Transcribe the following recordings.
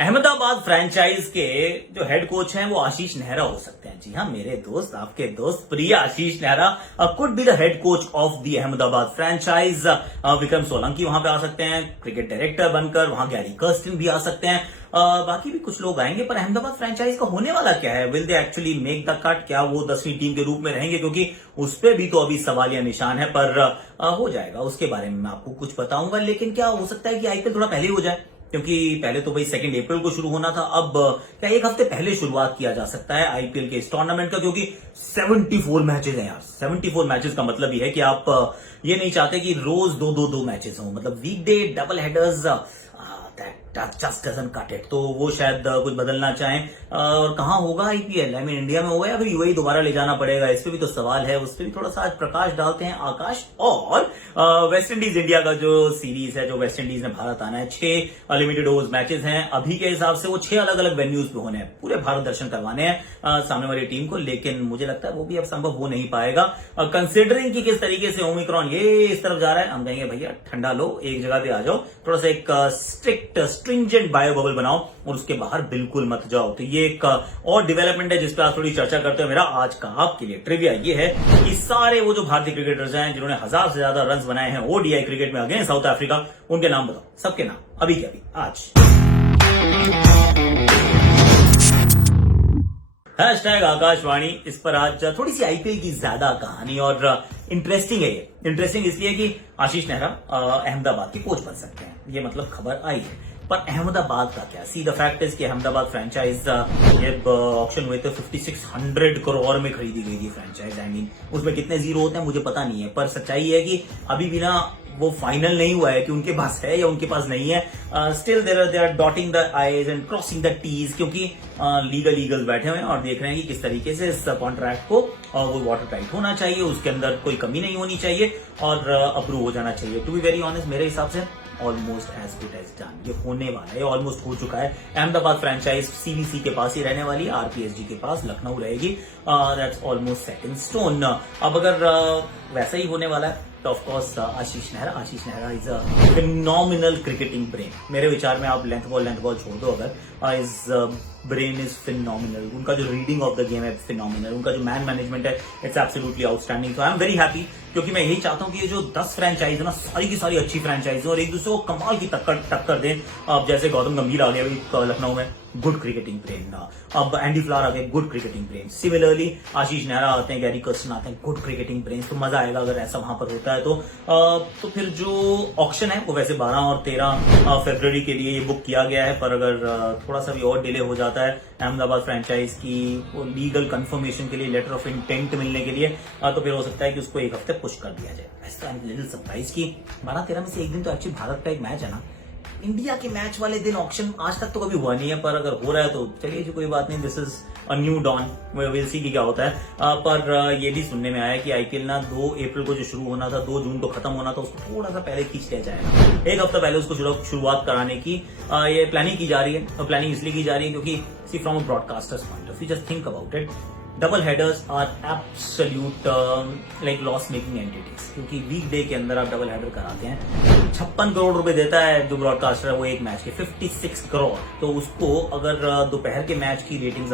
Ahmedabad franchise के जो head coach हैं वो आशीष नेहरा हो सकते हैं। जी हाँ, मेरे दोस्त, आपके दोस्त प्रिय Ashish Nehra could be the head coach of the Ahmedabad franchise. Vikram Solanki वहां पे आ सकते हैं क्रिकेट डायरेक्टर बनकर, वहां गैरी कर्स्टिन भी आ सकते हैं, बाकी भी कुछ लोग आएंगे। पर अहमदाबाद फ्रेंचाइज का होने वाला क्या है? Will they actually make the cut? क्या वो 10वीं टीम के रूप में रहेंगे? क्योंकि उस पर भी तो अभी सवालिया निशान है, पर हो जाएगा, उसके बारे में मैं आपको कुछ बताऊंगा। लेकिन क्या हो सकता है कि आईपीएल थोड़ा पहले हो जाए, क्योंकि पहले तो भाई 2 अप्रैल को शुरू होना था। अब क्या एक हफ्ते पहले शुरुआत किया जा सकता है आईपीएल के इस टूर्नामेंट का? क्योंकि 74 मैचेस हैं यार। 74 मैचेस का मतलब ये है कि आप ये नहीं चाहते कि रोज दो मैचेस हो, मतलब weekday double headers, just doesn't cut it. तो वो शायद कुछ बदलना चाहें। और कहां होगा आईपीएल? आई मीन इंडिया में होगा या फिर यूएई दोबारा ले जाना पड़ेगा? इस पे भी तो सवाल है, उस पर भी थोड़ा सा आज प्रकाश डालते हैं आकाश। और वेस्ट इंडीज इंडिया का जो सीरीज है, जो वेस्ट इंडीज ने भारत आना है, 6 लिमिटेड ओवर्स मैचेस हैं अभी के हिसाब से। वो 6 अलग अलग वेन्यूज पे होने हैं, पूरे भारत दर्शन करवाने हैं सामने वाली टीम को। लेकिन मुझे लगता है वो भी अब संभव हो नहीं पाएगा, कंसिडरिंग कि किस तरीके से ओमिक्रॉन ये इस तरफ जा रहा है। हम कहेंगे भैया ठंडा लो, एक जगह पे आ जाओ, थोड़ा सा एक स्ट्रिक्ट स्ट्रिंजेंट बायो बबल बनाओ और उसके बाहर बिल्कुल मत जाओ। तो ये एक और डेवलपमेंट है जिस पर आज थोड़ी चर्चा करते हैं। मेरा आज का आपके लिए ट्रिविया ये है कि सारे वो जो भारतीय क्रिकेटर्स हैं जिन्होंने 1000 से ज्यादा रन बनाए हैं ओडीआई क्रिकेट में अगेंस्ट साउथ अफ्रीका, उनके नाम बताओ, सबके नाम अभी के अभी आज। हैशटैग आकाशवाणी, इस पर आज थोड़ी सी आईपीएल की ज्यादा कहानी। और इंटरेस्टिंग है ये, इंटरेस्टिंग इसलिए कि आशीष नेहरा अहमदाबाद के कोच बन सकते हैं, ये मतलब खबर आई है। पर अहमदाबाद का क्या? सी द फैक्ट इज कि अहमदाबाद फ्रेंचाइज जब ऑक्शन हुए थे 5600 करोड़ में खरीदी गई थी फ्रेंचाइज। आई मीन उसमें कितने जीरो होते हैं मुझे पता नहीं है, पर सच्चाई है कि अभी भी ना वो फाइनल नहीं हुआ है कि उनके पास है या उनके पास नहीं है। Still they are dotting the eyes and crossing the T's, क्योंकि लीगल्स बैठे हुए हैं और देख रहे हैं कि किस तरीके से इस कॉन्ट्रैक्ट को वो वाटर टाइट होना चाहिए, उसके अंदर कोई कमी नहीं होनी चाहिए और अप्रूव हो जाना चाहिए। टू बी वेरी ऑनेस्ट, मेरे हिसाब से almost as good as done, ये होने वाला है, ऑलमोस्ट हो चुका है। अहमदाबाद फ्रेंचाइज सीवीसी के पास ही रहने वाली, आरपीएसजी के पास लखनऊ रहेगी। That's almost set in stone. अब अगर वैसा ही होने वाला है तो of course Ashish Nehra is a phenomenal cricketing brain. मेरे विचार में आप लेंथ बॉल छोड़ दो, अगर इज ब्रेन इज फिनोमिनल। उनका जो रीडिंग ऑफ द गेम है फिनोमिनल, उनका जो मैन मैनेजमेंट है it's absolutely outstanding. So I am very happy, क्योंकि मैं यही चाहता हूं कि ये जो 10 फ्रेंचाइज है ना, सारी की सारी अच्छी फ्रेंचाइज और एक दूसरे को कमाल की टक्कर दें। अब जैसे गौतम गंभीर आ गया अभी लखनऊ में, गुड क्रिकेटिंग ब्रेन। अब एंडी फ्लावर आ गए, गुड क्रिकेटिंग ब्रेन। सिमिलरली आशीष नेहरा आते हैं, गैरी कर्स्टिन आते हैं, गुड क्रिकेटिंग ब्रेन। तो मजा आएगा अगर ऐसा वहां पर होता है तो फिर जो ऑक्शन है वो वैसे 12 और 13 फरवरी के लिए ये बुक किया गया है। पर अगर थोड़ा सा भी और डिले हो जाता है अहमदाबाद फ्रेंचाइज की वो लीगल कंफर्मेशन के लिए, लेटर ऑफ इंटेंट मिलने के लिए, तो फिर हो सकता है कि उसको एक हफ्ते पुश कर दिया जाए। ऐसा आई एम लिटिल सरप्राइज कि 12-13 में से एक दिन तो एक्चुअली भारत का एक मैच है ना, इंडिया के मैच वाले दिन ऑक्शन आज तक तो कभी हुआ नहीं है। पर अगर हो रहा है तो चलिए जी, कोई बात नहीं, this is a new dawn, will see की क्या होता है। पर ये भी सुनने में आया कि आईपीएल ना 2 अप्रैल को जो शुरू होना था, 2 जून को खत्म होना था, उसको थोड़ा सा पहले खींच लिया जाएगा, एक हफ्ता पहले उसको शुरुआत कराने की ये प्लानिंग की जा रही है। और प्लानिंग इसलिए की जा रही है क्योंकि see from a broadcaster's point of view, just think about it, double headers are absolute like loss making entities. क्योंकि वीकडे के अंदर आप डबल हेडर कराते हैं, 56 करोड़ रुपए देता है जो ब्रॉडकास्टर है वो एक मैच के, 56 करोड़। तो उसको अगर दोपहर के मैच की रेटिंग्स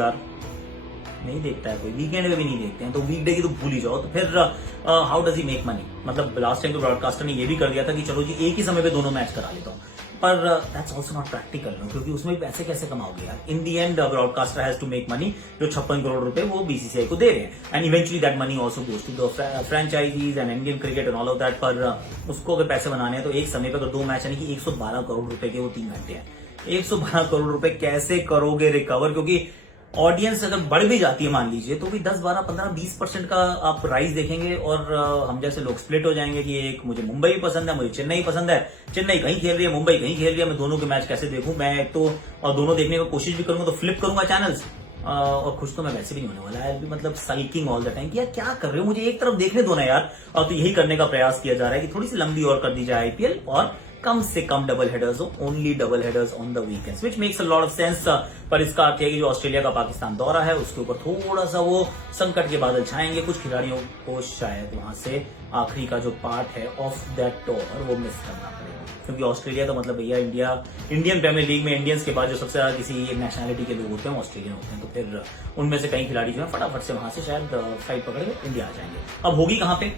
नहीं देखता है कोई, वीकेंड में भी नहीं देखते हैं, तो वीकडे की तो भूल ही जाओ। तो फिर how does he make money? मतलब लास्ट टाइम तो ब्रॉडकास्टर ने ये भी कर दिया था कि चलो जी एक ही समय पे दोनों मैच करा लेता हूँ, पर दैट्स ऑल्सो नॉट प्रैक्टिकल, क्योंकि उसमें भी पैसे कैसे कमाओगे यार? In the end broadcaster has to make money. जो 56 करोड़ रुपए वो बीसीसीआई को दे रहे हैं, and eventually that money also goes to the franchisees and Indian cricket and all of that. पर उसको अगर पैसे बनाने हैं तो एक समय पर अगर 2 मैच यानी कि 112 करोड़ रुपए के वो 3 घंटे हैं, 112 करोड़ रुपए कैसे करोगे रिकवर? क्योंकि ऑडियंस अगर बढ़ भी जाती है मान लीजिए, तो भी 10, 12, 15, 20% का आप राइज देखेंगे। और हम जैसे लोग स्प्लिट हो जाएंगे कि एक मुझे मुंबई पसंद है, मुझे चेन्नई पसंद है, चेन्नई कहीं खेल रही है, मुंबई कहीं खेल रही है, मैं दोनों के मैच कैसे देखूं? मैं एक तो दोनों देखने की कोशिश भी करूंगा तो फ्लिप करूंगा चैनल्स, और खुश तो मैं वैसे भी नहीं होने वाला है, भी मतलब सल्किंग ऑल द टाइम कि यार क्या कर रहे हो, मुझे एक तरफ देखने दो ना यार। तो यही करने का प्रयास किया जा रहा है कि थोड़ी सी लंबी और कर दी जाए आईपीएल, और कम से कम डबल हेडर्स हो, only double headers on the weekends, which makes a lot of sense. पर इसका अर्थ है कि जो ऑस्ट्रेलिया का पाकिस्तान दौरा है उसके ऊपर थोड़ा सा वो संकट के बादल छाएंगे, कुछ खिलाड़ियों को शायद वहां से आखिरी का जो पार्ट है ऑफ दैट टूर वो मिस करना पड़ेगा। क्योंकि ऑस्ट्रेलिया तो मतलब भैया इंडियन प्रीमियर लीग में इंडियंस के बाद जो सबसे ज्यादा किसी नेशनैलिटी के लोग होते हैं ऑस्ट्रेलियन होते हैं, तो फिर उनमें से कई खिलाड़ी जो है फटाफट से वहां से शायद फ्लाइट पकड़ के इंडिया आ जाएंगे। अब होगी कहाँ पे?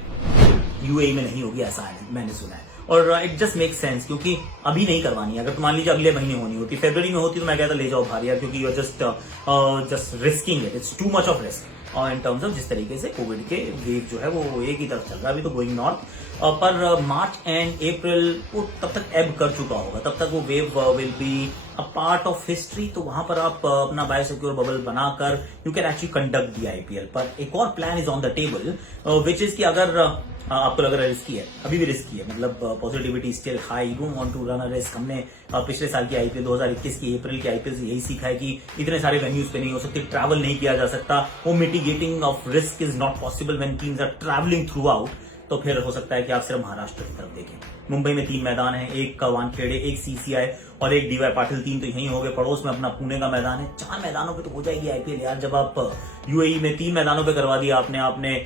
यूएई में नहीं होगी, ऐसा है मैंने सुना है, और इट जस्ट मेक सेंस, क्योंकि अभी नहीं करवानी है। अगर तो मान लीजिए अगले महीने होनी होती, फरवरी में होती, तो मैं कहता ले जाओ बाहर यार, क्योंकि you are just risking it, it's too much of risk in terms of जिस तरीके से कोविड के वेव जो है वो एक ही तरफ चल रहा है अभी तो गोइंग नॉर्थ, पर मार्च एंड अप्रैल वो तब तक एब कर चुका होगा, तब तक वो wave will be a part of history. तो वहां पर आप अपना बायोसिक्योर बबल बनाकर you can actually conduct the IPL. पर एक और plan is on the table, which is कि अगर आपको लग रहा है रिस्की है, अभी भी रिस्की है, मतलब positivity still high, don't want to run a risk. हमने पिछले साल की आईपीएल 2021 की अप्रैल की आईपीएल से यही सीखा है कि इतने सारे वेन्यूज पे नहीं हो सकते, ट्रैवल नहीं किया जा सकता, वो mitigating of risk is not possible when teams are travelling throughout. तो फिर हो सकता है कि आप सिर्फ महाराष्ट्र की तरफ देखें। मुंबई में 3 मैदान है, एक का वानखेड़े, एक सीसीआई और एक डीवाई पाटिल, 3 तो यहीं हो गए। पड़ोस में अपना पुणे का मैदान है। 4 मैदानों पे तो हो जाएगी आईपीएल यार। जब आप यूएई में 3 मैदानों पे करवा दिया आपने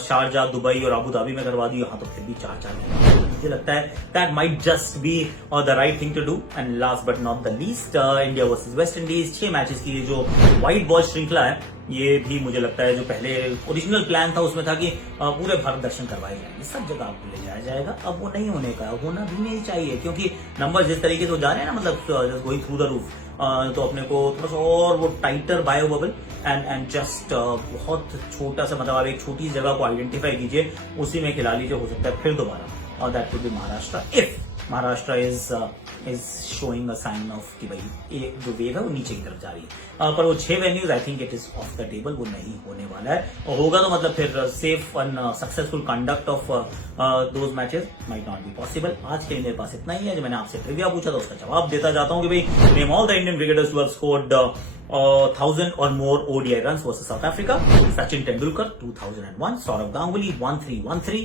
शारजा, दुबई और अबू धाबी में करवा दी, यहाँ तो फिर भी 4 मैदान। मुझे लगता है that might just be the right thing to do. And last but not the least, India versus West Indies, 6 matches की जो व्हाइट बॉल श्रृंखला है, ये भी मुझे लगता है जो पहले ओरिजिनल प्लान था उसमें था कि पूरे भारत दर्शन करवाए जाएंगे, सब जगह आपको ले जाया जाएगा। अब वो नहीं होने का, होना भी नहीं चाहिए, क्योंकि नंबर जिस तरीके से वो जा रहे हैं ना, मतलब गोइंग थ्रू द रूफ, तो अपने को थोड़ा सा और वो टाइटर बायो बबल एंड जस्ट बहुत छोटा सा, मतलब आप एक छोटी सी जगह को आइडेंटिफाई कीजिए, उसी में खिला लीजिए, हो सकता है फिर दोबारा, और that will be Maharashtra, if Maharashtra is showing a sign of कि भाई ये जो वेव है वो नीचे की तरफ जा रही है। पर वो 6 venues I think it is of the table, वो नहीं होने वाला है, और होगा तो मतलब फिर safe and successful conduct of those matches might not be possible. आज के लिए मेरे पास इतना ही है। जो मैंने आपसे ट्रिविया पूछा था उसका जवाब देता जाता हूँ कि भाई name all the Indian cricketers who have scored 1000 or more ODI runs versus South Africa. Sachin Tendulkar 2001, Saurav Ganguly 1313,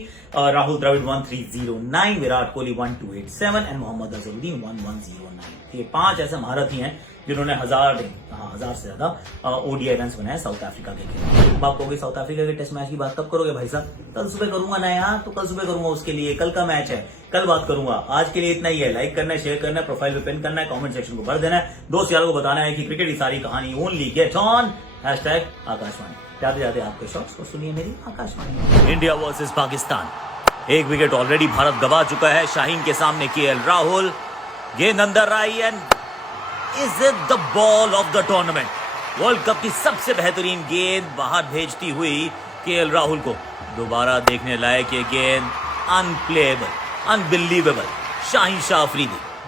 Rahul Dravid 1309, Virat Kohli 1287 and Mohammad Azharuddin 1109. ये 5 ऐसे महारथी हैं जिन्होंने 1000 से ज्यादा ओडीआई रन बनाए साउथ अफ्रीका के खिलाफ। अब आप कहोगे साउथ अफ्रीका के टेस्ट मैच की बात कब करोगे भाई साहब? कल सुबह करूंगा ना यार, तो कल सुबह करूंगा, उसके लिए कल का मैच है, कल बात करूंगा। आज के लिए इतना ही है। लाइक करना है, शेयर करना है, प्रोफाइल पे पिन करना है, कमेंट सेक्शन को भर देना है, दोस्त यारों को बताना है कि क्रिकेट की सारी कहानी ओनली गेट ऑन #आकाशवाणी। जाते जाते आपके शॉट्स को सुनिए मेरी Akashvani. India versus Pakistan, 1 wicket already Bharat गवा चुका है। शाहीन के सामने केएल राहुल, गेंद अंदर आई and is it the ball of the tournament. World cup की सबसे बेहतरीन गेंद बाहर भेजती हुई केएल राहुल को दोबारा देखने लायक ये गेंद, अनप्लेएबल, अनबिलीवेबल, शाहीन शाह अफरीदी।